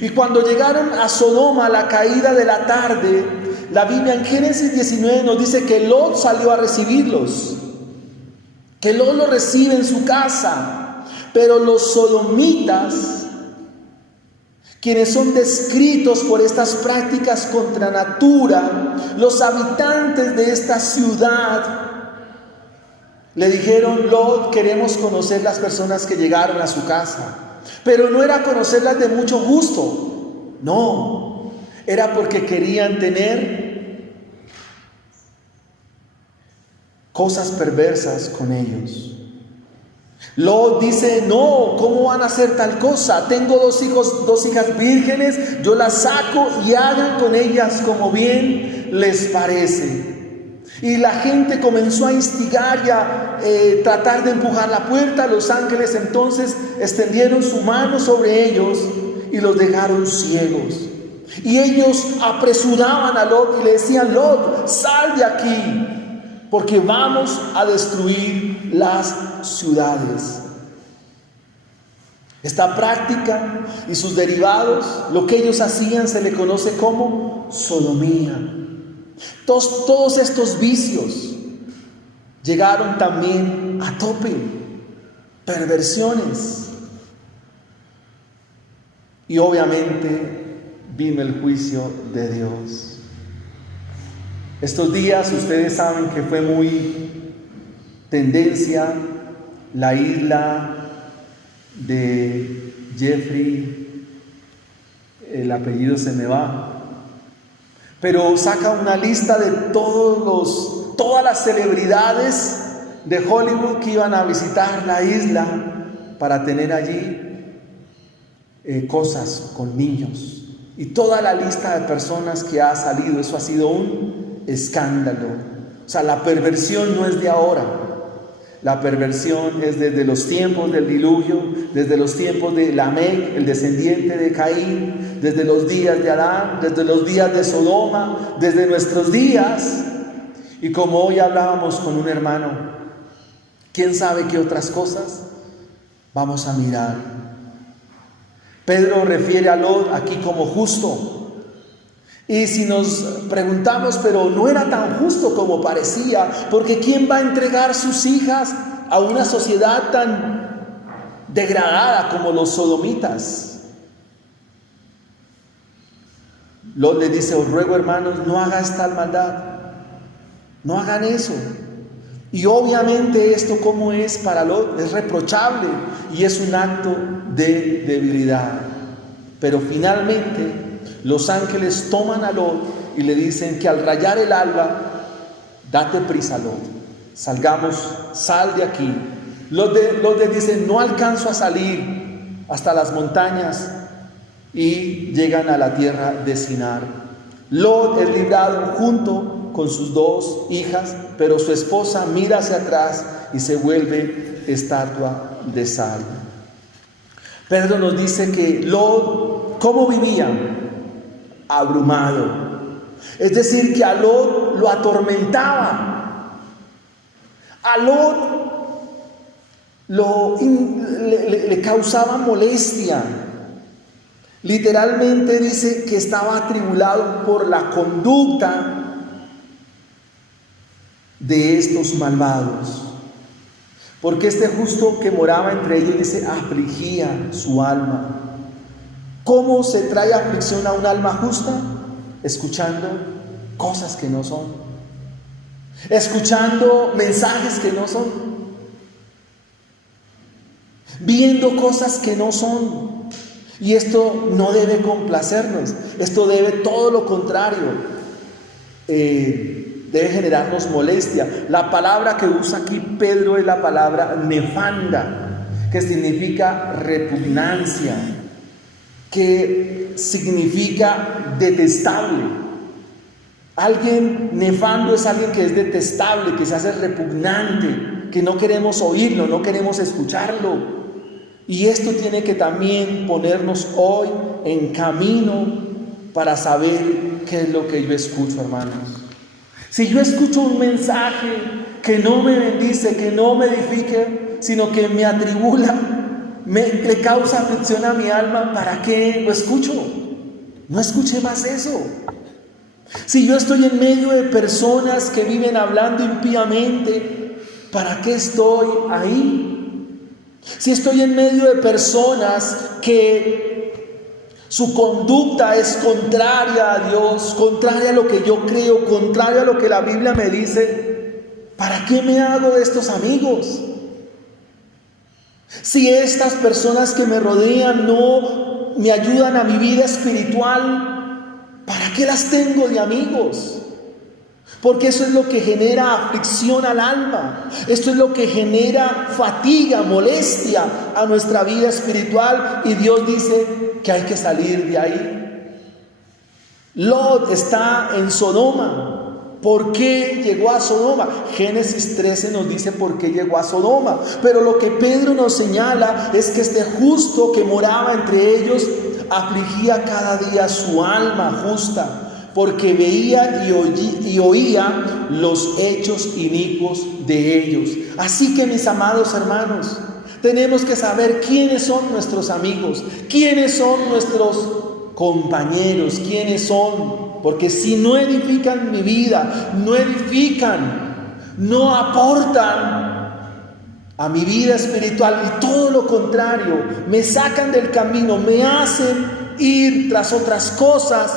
Y cuando llegaron a Sodoma a la caída de la tarde, la Biblia en Génesis 19 nos dice que Lot salió a recibirlos, que Lot los recibe en su casa. Pero los sodomitas, quienes son descritos por estas prácticas contra natura, los habitantes de esta ciudad, le dijeron: Lot, queremos conocer las personas que llegaron a su casa. Pero no era conocerlas de mucho gusto, no, era porque querían tener cosas perversas con ellos. Lot dice: no, ¿cómo van a hacer tal cosa? Tengo 2 hijas vírgenes, yo las saco y hagan con ellas como bien les parece. Y la gente comenzó a instigar y a tratar de empujar la puerta. Los ángeles entonces extendieron su mano sobre ellos y los dejaron ciegos. Y ellos apresuraban a Lot y le decían: Lot, sal de aquí, porque vamos a destruir las ciudades. Esta práctica y sus derivados, lo que ellos hacían, se le conoce como sodomía. Todos estos vicios llegaron también a tope, perversiones. Y obviamente vino el juicio de Dios. Estos días ustedes saben que fue muy tendencia la isla de Jeffrey, el apellido se me va, pero saca una lista de todas las celebridades de Hollywood que iban a visitar la isla para tener allí cosas con niños. Y toda la lista de personas que ha salido, eso ha sido un escándalo. O sea, la perversión no es de ahora. La perversión es desde los tiempos del diluvio, desde los tiempos de Lamec, el descendiente de Caín, desde los días de Adán, desde los días de Sodoma, desde nuestros días. Y como hoy hablábamos con un hermano, ¿quién sabe qué otras cosas vamos a mirar? Pedro refiere a Lot aquí como justo. Y si nos preguntamos, pero no era tan justo como parecía, porque ¿quién va a entregar sus hijas a una sociedad tan degradada como los sodomitas? Lot le dice: os ruego, hermanos, no hagáis tal maldad, no hagan eso. Y obviamente esto, como es para Lot, es reprochable y es un acto de debilidad. Pero finalmente los ángeles toman a Lot y le dicen que al rayar el alba, date prisa, Lot, salgamos, sal de aquí. Lot le dice: no alcanzo a salir hasta las montañas, y llegan a la tierra de Sinar. Lot es librado junto con sus 2 hijas, pero su esposa mira hacia atrás y se vuelve estatua de sal. Pedro nos dice que Lot, ¿cómo vivía? Abrumado. Es decir, que a Lot lo atormentaba A Lot le causaba molestia. Literalmente dice que estaba atribulado por la conducta de estos malvados. Porque este justo que moraba entre ellos, dice, afligía su alma. ¿Cómo se trae aflicción a un alma justa? Escuchando cosas que no son, escuchando mensajes que no son, viendo cosas que no son. Y esto no debe complacernos, esto debe todo lo contrario, debe generarnos molestia. La palabra que usa aquí Pedro es la palabra nefanda, que significa repugnancia, que significa detestable. Alguien nefando es alguien que es detestable, que se hace repugnante, que no queremos oírlo, no queremos escucharlo. Y esto tiene que también ponernos hoy en camino para saber qué es lo que yo escucho, hermanos. Si yo escucho un mensaje que no me bendice, que no me edifique, sino que me atribula, le causa aflicción a mi alma, ¿para qué lo escucho? No escuche más eso. Si yo estoy en medio de personas que viven hablando impíamente, ¿para qué estoy ahí? Si estoy en medio de personas que su conducta es contraria a Dios, contraria a lo que yo creo, contraria a lo que la Biblia me dice, ¿para qué me hago de estos amigos? Si estas personas que me rodean no me ayudan a mi vida espiritual, ¿para qué las tengo de amigos? Porque eso es lo que genera aflicción al alma. Esto es lo que genera fatiga, molestia a nuestra vida espiritual. Y Dios dice que hay que salir de ahí. Lot está en Sodoma. ¿Por qué llegó a Sodoma? Génesis 13 nos dice por qué llegó a Sodoma. Pero lo que Pedro nos señala es que este justo que moraba entre ellos afligía cada día su alma justa, porque veía y oía los hechos inicuos de ellos. Así que, mis amados hermanos, tenemos que saber quiénes son nuestros amigos, quiénes son nuestros compañeros, quiénes son. Porque si no edifican mi vida, no edifican, no aportan a mi vida espiritual, y todo lo contrario, me sacan del camino, me hacen ir tras otras cosas,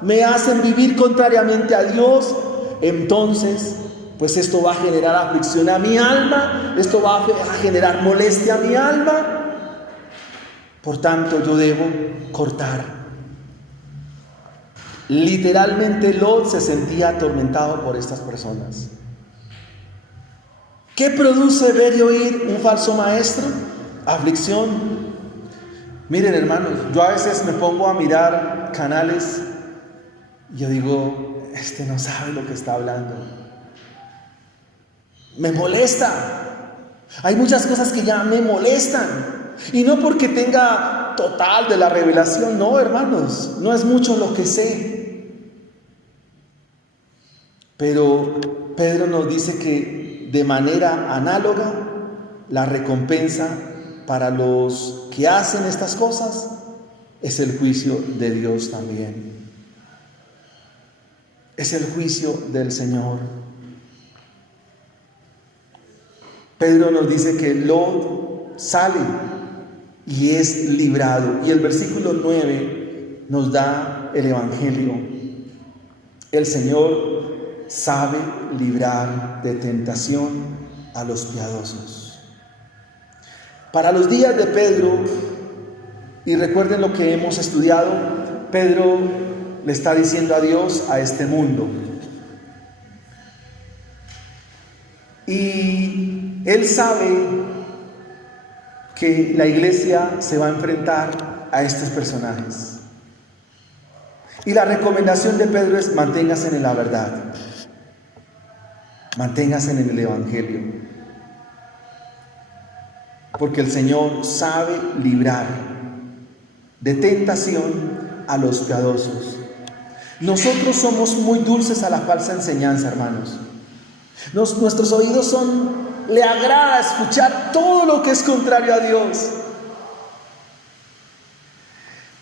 me hacen vivir contrariamente a Dios, entonces pues esto va a generar aflicción a mi alma, esto va a generar molestia a mi alma. Por tanto, yo debo cortar. Literalmente Lot se sentía atormentado por estas personas. ¿Qué produce ver y oír un falso maestro? Aflicción. Miren, hermanos, yo a veces me pongo a mirar canales y yo digo, este no sabe lo que está hablando. Me molesta. Hay muchas cosas que ya me molestan. Y no porque tenga total de la revelación, no, hermanos, no es mucho lo que sé. Pero Pedro nos dice que de manera análoga, la recompensa para los que hacen estas cosas es el juicio de Dios también. Es el juicio del Señor. Pedro nos dice que Lot sale y es librado. Y el versículo 9 nos da el Evangelio. El Señor sabe librar de tentación a los piadosos. Para los días de Pedro, y recuerden lo que hemos estudiado, Pedro le está diciendo adiós a este mundo. Y él sabe que la iglesia se va a enfrentar a estos personajes. Y la recomendación de Pedro es: manténgase en la verdad, manténgase en el Evangelio, porque el Señor sabe librar de tentación a los piadosos. Nosotros somos muy dulces a la falsa enseñanza, hermanos. Nuestros oídos son le agrada escuchar todo lo que es contrario a Dios.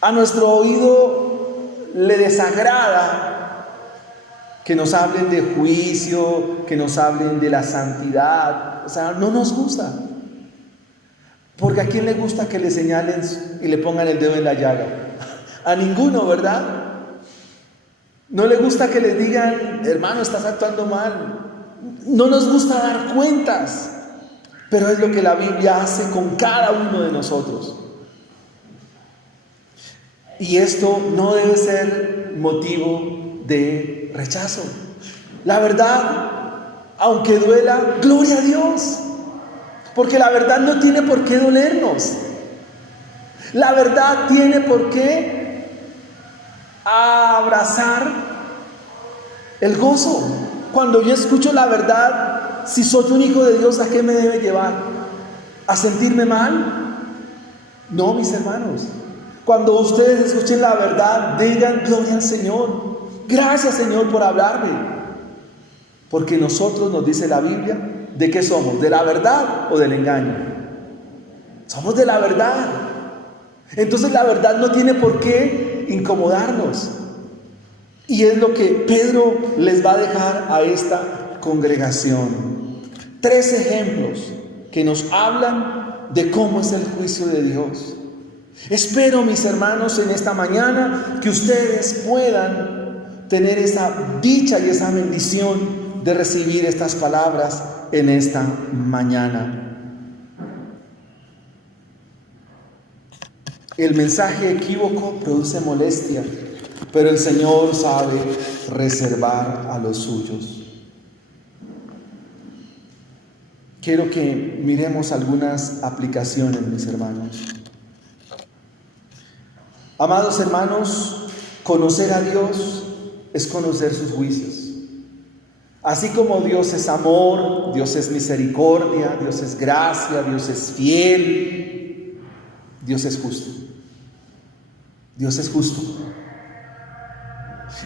A nuestro oído le desagrada que nos hablen de juicio, que nos hablen de la santidad. O sea, no nos gusta. Porque ¿a quién le gusta que le señalen y le pongan el dedo en la llaga? A ninguno, ¿verdad? No le gusta que le digan, hermano, estás actuando mal. No nos gusta dar cuentas, pero es lo que la Biblia hace con cada uno de nosotros. Y esto no debe ser motivo de rechazo. La verdad, aunque duela, gloria a Dios. Porque la verdad no tiene por qué dolernos. La verdad tiene por qué abrazar el gozo. Cuando yo escucho la verdad, si soy un hijo de Dios, ¿a qué me debe llevar? ¿A sentirme mal? No, mis hermanos. Cuando ustedes escuchen la verdad, digan gloria al Señor. Gracias, Señor, por hablarme. Porque nosotros, nos dice la Biblia, ¿de qué somos? ¿De la verdad o del engaño? Somos de la verdad. Entonces la verdad no tiene por qué incomodarnos. Y es lo que Pedro les va a dejar a esta congregación. 3 ejemplos que nos hablan de cómo es el juicio de Dios. Espero, mis hermanos, en esta mañana que ustedes puedan tener esa dicha y esa bendición de recibir estas palabras en esta mañana. El mensaje equívoco produce molestia, pero el Señor sabe reservar a los suyos. Quiero que miremos algunas aplicaciones, mis hermanos. Amados hermanos, conocer a Dios es conocer sus juicios. Así como Dios es amor, Dios es misericordia, Dios es gracia, Dios es fiel, Dios es justo. Dios es justo.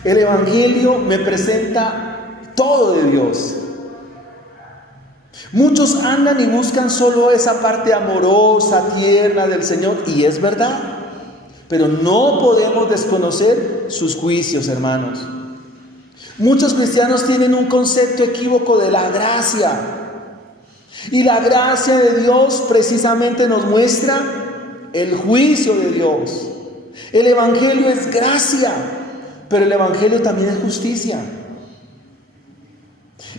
El Evangelio me presenta todo de Dios. Muchos andan y buscan solo esa parte amorosa, tierna del Señor, y es verdad. Pero no podemos desconocer sus juicios, hermanos. Muchos cristianos tienen un concepto equívoco de la gracia. Y la gracia de Dios precisamente nos muestra el juicio de Dios. El Evangelio es gracia, pero el Evangelio también es justicia.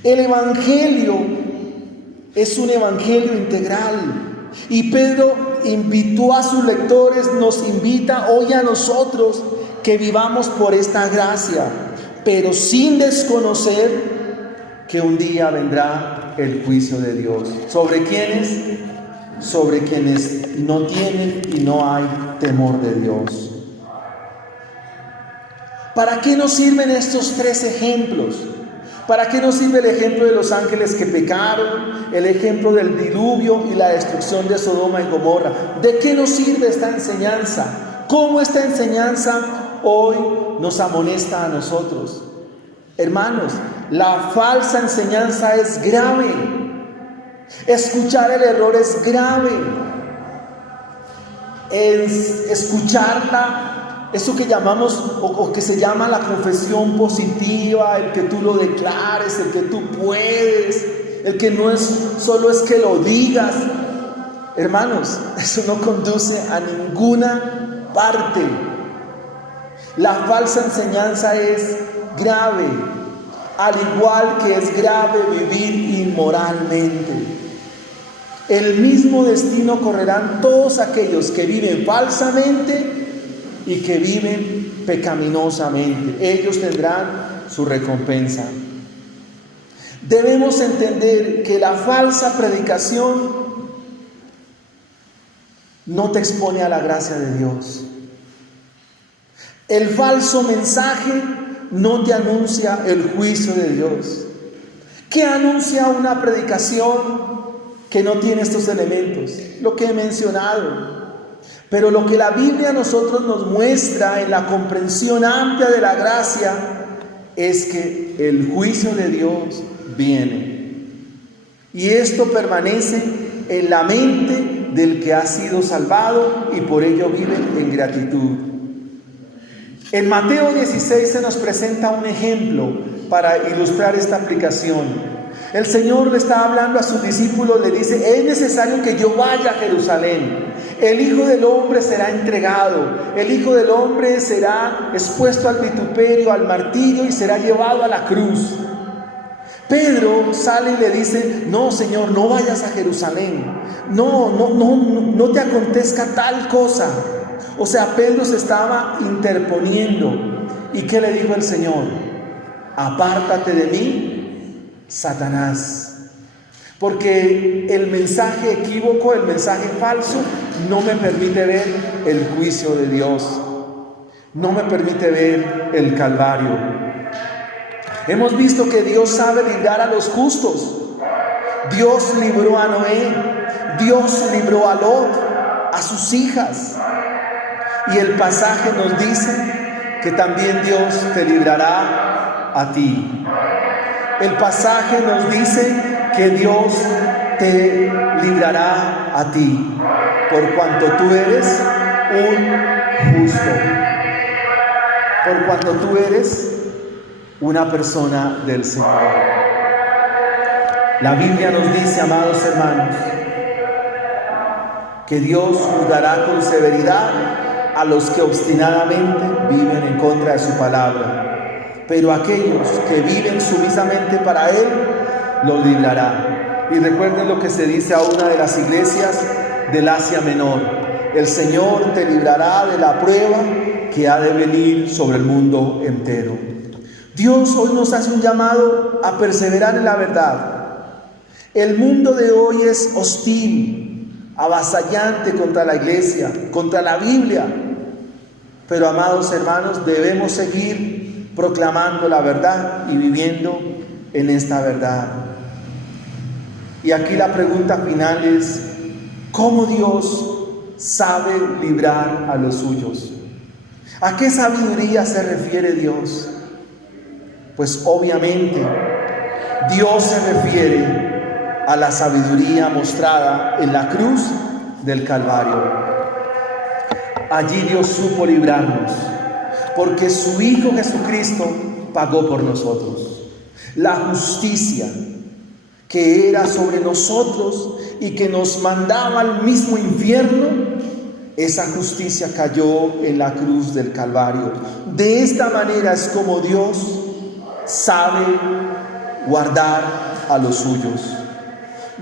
El Evangelio es un Evangelio integral. Y Pedro invitó a sus lectores, nos invita hoy a nosotros que vivamos por esta gracia, pero sin desconocer que un día vendrá el juicio de Dios. ¿Sobre quiénes? Sobre quienes no tienen y no hay temor de Dios. ¿Para qué nos sirven estos 3 ejemplos? ¿Para qué nos sirve el ejemplo de los ángeles que pecaron, el ejemplo del diluvio y la destrucción de Sodoma y Gomorra? ¿De qué nos sirve esta enseñanza? ¿Cómo esta enseñanza hoy nos amonesta a nosotros? Hermanos, la falsa enseñanza es grave. Escuchar el error es grave. Escucharla, eso que llamamos o que se llama la confesión positiva, el que tú lo declares, el que tú puedes, el que no es solo es que lo digas. Hermanos, eso no conduce a ninguna parte. La falsa enseñanza es grave, al igual que es grave vivir inmoralmente. El mismo destino correrán todos aquellos que viven falsamente y que viven pecaminosamente. Ellos tendrán su recompensa. Debemos entender que la falsa predicación no te expone a la gracia de Dios. El falso mensaje no te anuncia el juicio de Dios. ¿Qué anuncia una predicación que no tiene estos elementos? Lo que he mencionado. Pero lo que la Biblia a nosotros nos muestra en la comprensión amplia de la gracia es que el juicio de Dios viene. Y esto permanece en la mente del que ha sido salvado y por ello vive en gratitud. En Mateo 16 se nos presenta un ejemplo para ilustrar esta aplicación. El Señor le está hablando a sus discípulos, le dice: es necesario que yo vaya a Jerusalén. El Hijo del Hombre será entregado, el Hijo del Hombre será expuesto al vituperio, al martirio y será llevado a la cruz. Pedro sale y le dice: no, Señor, no vayas a Jerusalén, no te acontezca tal cosa. O sea, Pedro se estaba interponiendo. ¿Y qué le dijo el Señor? Apártate de mí, Satanás. Porque el mensaje equívoco, el mensaje falso, no me permite ver el juicio de Dios, no me permite ver el Calvario. Hemos visto que Dios sabe librar a los justos. Dios libró a Noé, Dios libró a Lot, a sus hijas. Y el pasaje nos dice que también Dios te librará a ti. El pasaje nos dice que Dios te librará a ti, por cuanto tú eres un justo, por cuanto tú eres una persona del Señor. La Biblia nos dice, amados hermanos, que Dios juzgará con severidad a los que obstinadamente viven en contra de su palabra, pero aquellos que viven sumisamente para Él, los librará. Y recuerden lo que se dice a una de las iglesias del Asia Menor: el Señor te librará de la prueba que ha de venir sobre el mundo entero. Dios hoy nos hace un llamado a perseverar en la verdad. El mundo de hoy es hostil, avasallante contra la iglesia, contra la Biblia. Pero, amados hermanos, debemos seguir proclamando la verdad y viviendo en esta verdad. Y aquí la pregunta final es: ¿cómo Dios sabe librar a los suyos? ¿A qué sabiduría se refiere Dios? Pues obviamente Dios se refiere a la sabiduría mostrada en la cruz del Calvario. Allí Dios supo librarnos, porque su Hijo Jesucristo pagó por nosotros. La justicia que era sobre nosotros y que nos mandaba al mismo infierno, esa justicia cayó en la cruz del Calvario. De esta manera es como Dios sabe guardar a los suyos.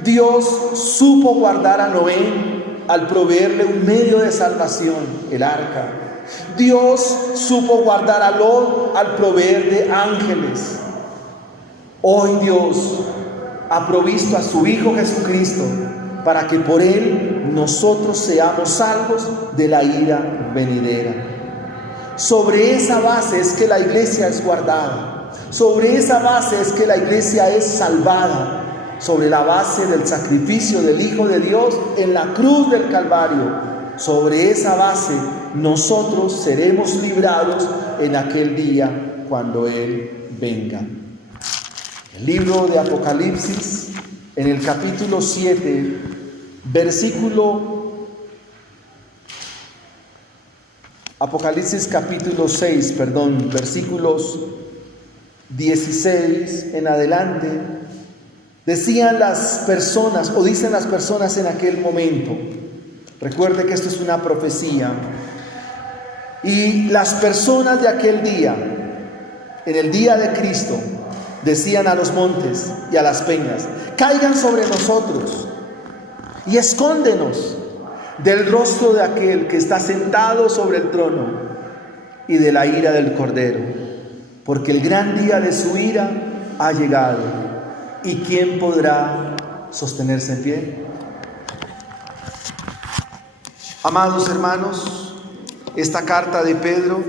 Dios supo guardar a Noé al proveerle un medio de salvación, el arca. Dios supo guardar a Lot al proveer de ángeles. Hoy Dios ha provisto a su Hijo Jesucristo para que por Él nosotros seamos salvos de la ira venidera. Sobre esa base es que la iglesia es guardada. Sobre esa base es que la iglesia es salvada. Sobre la base del sacrificio del Hijo de Dios en la cruz del Calvario. Sobre esa base nosotros seremos librados en aquel día cuando Él venga. El libro de Apocalipsis, en el capítulo 7, Apocalipsis capítulo 6, versículos 16 en adelante, decían las personas, o dicen las personas en aquel momento, recuerde que esto es una profecía, y las personas de aquel día, en el día de Cristo, decían a los montes y a las peñas: caigan sobre nosotros y escóndenos del rostro de aquel que está sentado sobre el trono y de la ira del Cordero, porque el gran día de su ira ha llegado, y ¿quién podrá sostenerse en pie? Amados hermanos, esta carta de Pedro